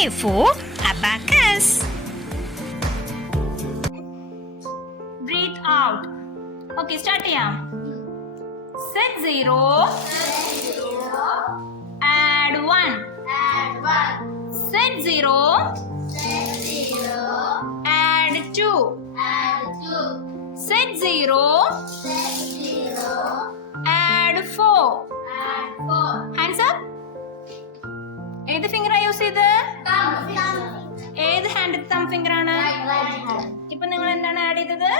A for abacus. Breathe out. Okay, start ചെയ്യാം. Set 0. Add 1. Set 0. Add 2. Set 0. Add 4. Hands up. ഏത് finger use ചെയ്ത്? ഏത് hand തം finger ആണ്? ഇപ്പൊ നിങ്ങൾ എന്താണ് ആഡ് ചെയ്തത്?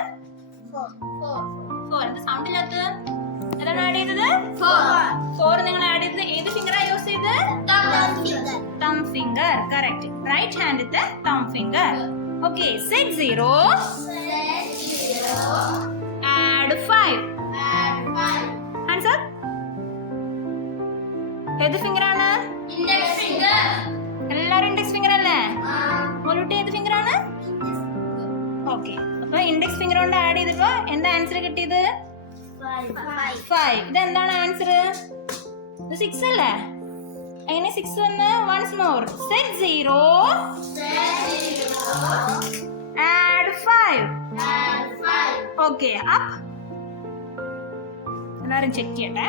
4. എന്ത് സൗണ്ട് ഇല്ലാത്തത്? ഏതാണ് ആഡ് ചെയ്തത്? 4 നിങ്ങൾ ആഡ് ചെയ്തത് ഏത് ഫിംഗറാ യൂസ് ചെയ്ത്? തം ഫിംഗർ. കറക്റ്റ്. റൈറ്റ് ഹാൻഡ് തം finger. Okay. Set 0. Add 5. Hands up. ഏത് ഫിംഗർ ആണ്? എല്ലാരും ഇൻഡെക്സ് ഫിംഗർ അല്ലേ? മോളൂട്ടി ഏത് ഫിംഗർ ആണ്? ഓക്കെ. അപ്പൊ ഇൻഡെക്സ് ഫിംഗർ കൊണ്ട് ആഡ് ചെയ്തപ്പോ എന്താ ആൻസർ കിട്ടിയത്? 5. ഇതെന്താണ് ആൻസർ? ഇത് 6 അല്ലേ? എങ്ങനെ 6 വന്ന്? Once more. Set 0. Add 5. Okay. Up. എല്ലാരും ചെക്ക് ചെയ്യട്ടെ.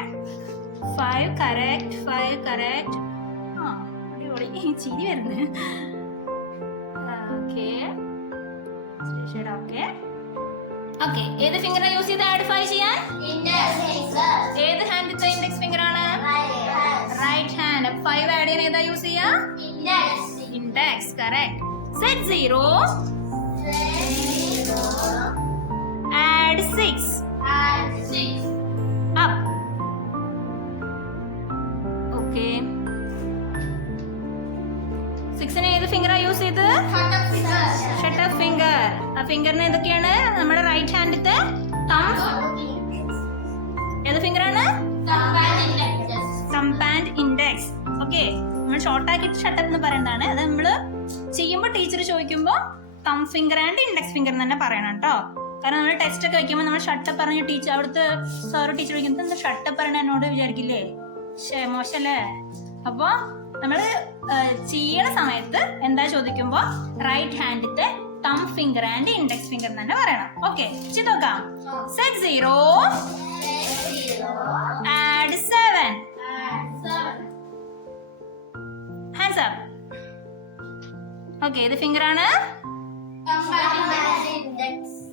5 കറക്റ്റ്. 5 കറക്റ്റ്. ചിരി വരുന്നു. ഓക്കെ. ഏത് ഫിംഗർ യൂസ് ചെയ്ത് ആഡ് 5 ചെയ്യാൻ? ഏത് ഹാൻഡ് ഇൻഡെക്സ് ഫിംഗർ ആണ്? Right hand. 5 ആഡ് ചെയ്യാൻ ഏതാ യൂസ് ചെയ്യാ? Index. Correct. Set 0. Add 6. Up. Okay. 6 ഏത് ഫിംഗറാ യൂസ് ചെയ്ത്? Shut up finger. ആ ഫിംഗറിന് ഏതൊക്കെയാണ്? നമ്മുടെ റൈറ്റ് ഹാൻഡിത്തെ ഏത് ഫിംഗർ ആണ്? Thumb and index. ഓക്കെ. നമ്മൾ ഷോർട്ട് ആക്കിയിട്ട് ഷട്ട് അപ്പ് എന്ന് പറയുന്നതാണ്. അത് നമ്മള് ചെയ്യുമ്പോൾ ടീച്ചർ ചോദിക്കുമ്പോൾ തം ഫിംഗർ ആൻഡ് ഇൻഡെക്സ് ഫിംഗർ എന്ന് തന്നെ പറയണം കേട്ടോ. കാരണം നമ്മൾ ടെസ്റ്റ് ഒക്കെ വെക്കുമ്പോൾ നമ്മൾ ഷട്ട് അപ്പ് പറഞ്ഞ ടീച്ചർ അവിടുത്തെ സാറ് ടീച്ചർ ചോദിക്കുന്നത് ഷട്ട് അപ്പ് പറയണ എന്നോട് വിചാരിക്കില്ലേ? മോശല്ലേ? അപ്പൊ നമ്മള് ചെയ്യണ സമയത്ത് എന്താ ചോദിക്കുമ്പോ റൈറ്റ് ഹാൻഡിത്തെ തം ഫിംഗർ ആൻഡ് ഇൻഡെക്സ് ഫിംഗർ തന്നെ പറയണം. ഓക്കെ. ചെയ്ത് നോക്കാം. Set 0. Add 7. Hands up. Okay. ഏത് ഫിംഗർ ആണ്?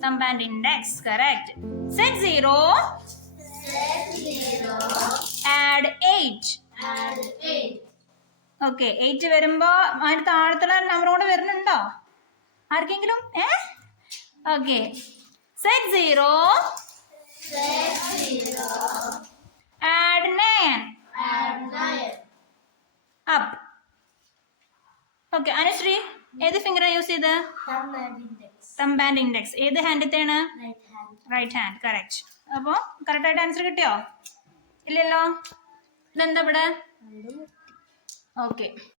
Thumb and index. Correct. Set 0. Add 8. Okay. 8 വരുമ്പോ അതിന് താഴത്തുള്ള നമ്പർ കൂടെ വരുന്നുണ്ടോ ആർക്കെങ്കിലും? Okay. Set 0. Add 9. Up. Okay. Anushree ഏത് ഫിംഗറാ യൂസ് ചെയ്ത്? Thumb and index. ഏത് ഹാൻഡിത്തെയാണ്? Right hand. കറക്റ്റ്. അപ്പോ കറക്റ്റ് ആയിട്ട് ആൻസർ കിട്ടിയോ? ഇല്ലല്ലോ. ഇതെന്താ ഇവിടെ? ഓക്കെ.